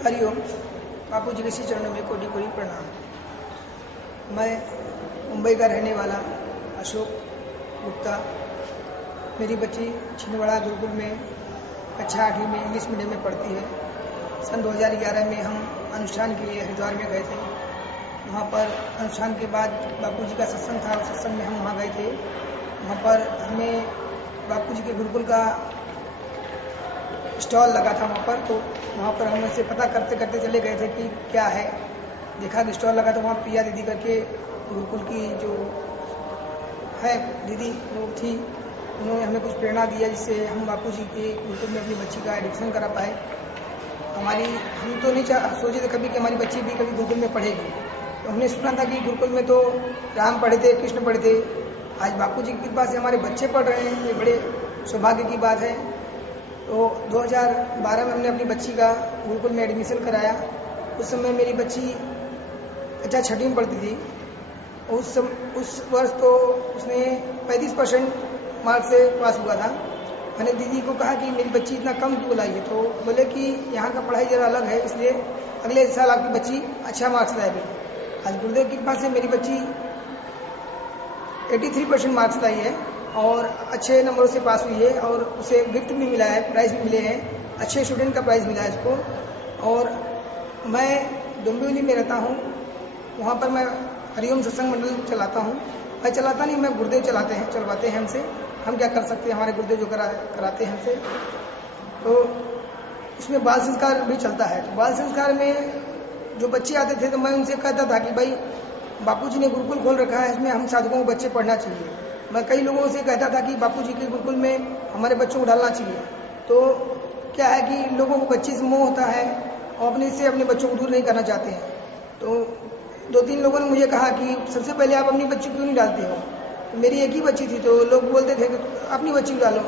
हरिओम। बापू जी के श्री चरणों में कोटि कोटि प्रणाम। मैं मुंबई का रहने वाला अशोक गुप्ता। मेरी बच्ची छिंदवाड़ा गुरुकुल में कक्षा 8वीं में इंग्लिश मीडियम में पढ़ती है। सन 2011 में हम अनुष्ठान के लिए हरिद्वार में गए थे। वहाँ पर अनुष्ठान के बाद बापू जी का सत्संग था, उस सत्संग में हम वहाँ गए थे। वहाँ पर हमें बापू जी के गुरुकुल का स्टॉल लगा था वहाँ पर, तो वहाँ पर हम ऐसे पता करते करते चले गए थे कि क्या है। देखा कि स्टॉल लगा, तो वहाँ प्रिया दीदी करके गुरुकुल की जो है दीदी वो थी, उन्होंने हमें कुछ प्रेरणा दिया जिससे हम बापू जी के गुरुकुल में अपनी बच्ची का एडमिशन करा पाए। हम तो नहीं सोचे थे कभी कि हमारी बच्ची भी कभी गुरुकुल में पढ़ेगी। तो हमने सुना था कि गुरुकुल में तो राम पढ़े थे, कृष्ण पढ़े थे। आज बापू जी की कृपा से हमारे बच्चे पढ़ रहे हैं, ये बड़े सौभाग्य की बात है। तो 2012 में हमने अपनी बच्ची का गुरुकुल में एडमिशन कराया। उस समय मेरी बच्ची कक्षा 6वीं में पढ़ती थी। उस वर्ष तो उसने 35% मार्क्स से पास हुआ था। मैंने दीदी को कहा कि मेरी बच्ची इतना कम क्यों लाई है, तो बोले कि यहाँ का पढ़ाई ज़रा अलग है, इसलिए अगले साल आपकी बच्ची अच्छा मार्क्स लाएगी। आज गुरुदेव की कृपा से मेरी बच्ची 83% मार्क्स लाई है और अच्छे नंबरों से पास हुई है और उसे गिफ्ट भी मिला है, प्राइज़ भी मिले हैं, अच्छे स्टूडेंट का प्राइज़ मिला है इसको। और मैं डोंबिवली में रहता हूँ, वहाँ पर मैं हरिओम सत्संग मंडल चलाता हूँ। मैं चलाता नहीं, मैं गुरुदेव चलवाते हैं हमसे। हम क्या कर सकते हैं, हमारे गुरुदेव जो कराते हैं हमसे। तो इसमें बाल संस्कार भी चलता है। तो बाल संस्कार में जो बच्चे आते थे तो मैं उनसे कहता था कि भाई बापूजी ने गुरुकुल खोल रखा है, इसमें हम साधकों को बच्चे पढ़ना चाहिए। मैं कई लोगों से कहता था कि बापूजी के गुरुकुल में हमारे बच्चों को डालना चाहिए। तो क्या है कि लोगों को बच्चे से मोह होता है और अपने बच्चों को दूर नहीं करना चाहते हैं। तो 2-3 लोगों ने मुझे कहा कि सबसे पहले आप अपनी बच्ची क्यों नहीं डालते हो। तो मेरी एक ही बच्ची थी, तो लोग बोलते थे कि अपनी बच्ची को डालो।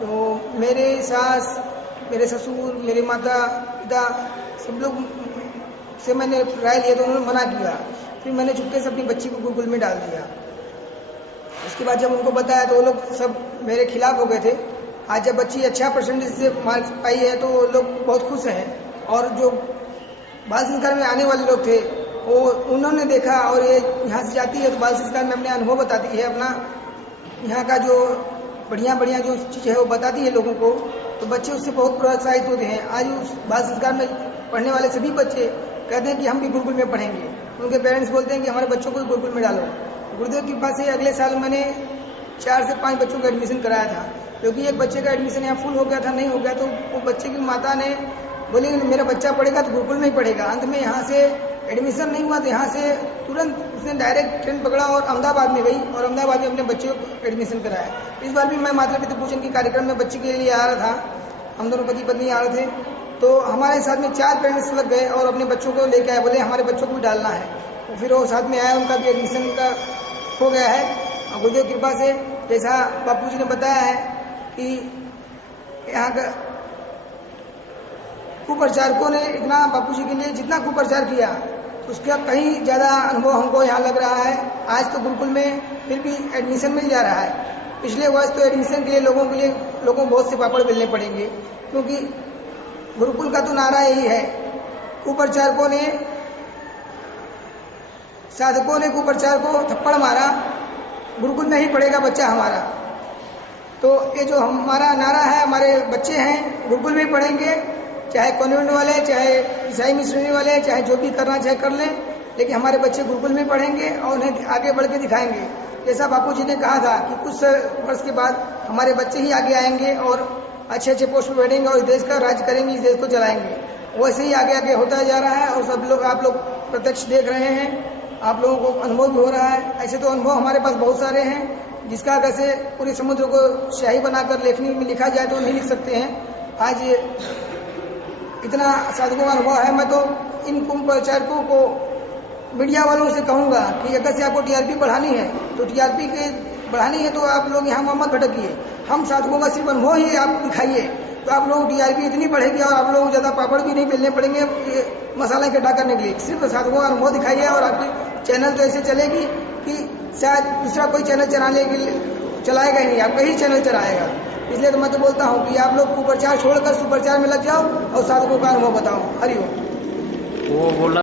तो मेरे सास, मेरे ससुर, मेरे माता पिता सब लोग से मैंने राय लिया, तो उन्होंने मना किया। फिर मैंने चुपके से अपनी बच्ची को गुरुकुल में डाल दिया। उसके बाद जब उनको बताया तो वो लोग सब मेरे खिलाफ हो गए थे। आज जब बच्ची अच्छा परसेंटेज से मार्क्स पाई है तो लोग बहुत खुश हैं। और जो बाल संस्कार में आने वाले लोग थे वो उन्होंने देखा और ये यहाँ से जाती है तो बाल संस्कार में अपने अनुभव बताती है, अपना यहाँ का जो बढ़िया जो चीज़ है वो बताती है लोगों को। तो बच्चे उससे बहुत प्रोत्साहित होते हैं। आज उस बाल संस्कार में पढ़ने वाले सभी बच्चे कहते हैं कि हम भी गुरुकुल में पढ़ेंगे। उनके पेरेंट्स बोलते हैं कि हमारे बच्चों को गुरुकुल में डालो। गुरुदेव की कृपा से अगले साल मैंने 4 से 5 बच्चों का एडमिशन कराया था, क्योंकि एक बच्चे का एडमिशन यहाँ फुल हो गया था, नहीं हो गया। तो वो बच्चे की माता ने बोली मेरा बच्चा पढ़ेगा तो गुरुकुल में ही पढ़ेगा। अंत में यहाँ से एडमिशन नहीं हुआ, तो यहाँ से तुरंत उसने डायरेक्ट ट्रेन पकड़ा और अहमदाबाद में गई और अहमदाबाद में अपने बच्चे को एडमिशन कराया। इस बार भी मैं माता पिता पूजन के कार्यक्रम में बच्चे के लिए आ रहा था। हम दोनों पति पत्नी आ रहे थे, तो हमारे साथ में 4 पेरेंट्स लग गए और अपने बच्चों को लेकर आए, बोले हमारे बच्चों को भी डालना है। तो फिर वो साथ में आया, उनका भी एडमिशन का हो गया है। और गुरुदेव की कृपा से जैसा बापू जी ने बताया है कि यहाँ का कुप्रचारकों ने इतना बापू जी के लिए जितना कुप्रचार किया उसका कहीं ज़्यादा अनुभव हमको यहाँ लग रहा है। आज तो गुरुकुल में फिर भी एडमिशन मिल जा रहा है। पिछले वर्ष तो एडमिशन के लिए लोगों को बहुत से पापड़ बेलने पड़ेंगे, क्योंकि गुरुकुल का तो नारा यही है। कुप्रचारकों ने, साधकों ने कुप्रचार को थप्पड़ मारा, गुरुकुल में ही पढ़ेगा बच्चा हमारा। तो ये जो हमारा नारा है, हमारे बच्चे हैं गुरुकुल में ही पढ़ेंगे, चाहे कॉन्वेंट वाले, चाहे ईसाई मिशनरी वाले, चाहे जो भी करना चाहे कर लें, लेकिन हमारे बच्चे गुरुकुल में पढ़ेंगे और उन्हें आगे बढ़ के दिखाएंगे। जैसा बापू जी ने कहा था कि कुछ वर्ष के बाद हमारे बच्चे ही आगे आएंगे और अच्छे पोस्ट पर बैठेंगे और इस देश का राज करेंगे, इस देश को चलाएंगे। वैसे ही आगे होता जा रहा है और सब लोग, आप लोग प्रत्यक्ष देख रहे हैं, आप लोगों को अनुभव भी हो रहा है। ऐसे तो अनुभव हमारे पास बहुत सारे हैं, जिसका कैसे पूरे समुद्र को स्याही बनाकर लेखनी में लिखा जाए तो नहीं लिख सकते हैं। आज इतना साधकों का अनुभव है। मैं तो इन कुप्रचारकों को, मीडिया वालों से कहूँगा कि अगर से आपको टीआरपी बढ़ानी है तो टीआरपी के बढ़ानी है तो आप लोग यहाँ मत भटकिए। हम साधकों का सिर्फ अनुभव ही आप दिखाइए तो आप लोग टीआरपी इतनी बढ़ेगी और आप लोग ज़्यादा पापड़ भी नहीं बेलने पड़ेंगे मसाला इकट्ठा करने के लिए। सिर्फ साधकों का अनुभव दिखाइए और आपकी चैनल तो ऐसे चलेगी कि शायद दूसरा कोई चैनल चलाएगा ही नहीं, आपका ही चैनल चलाएगा। इसलिए तो मैं तो बोलता हूँ कि आप लोग कुप्रचार छोड़कर सुप्रचार में लग जाओ और साधकों का अनुभव बताओ। हरि ओम। वो बोला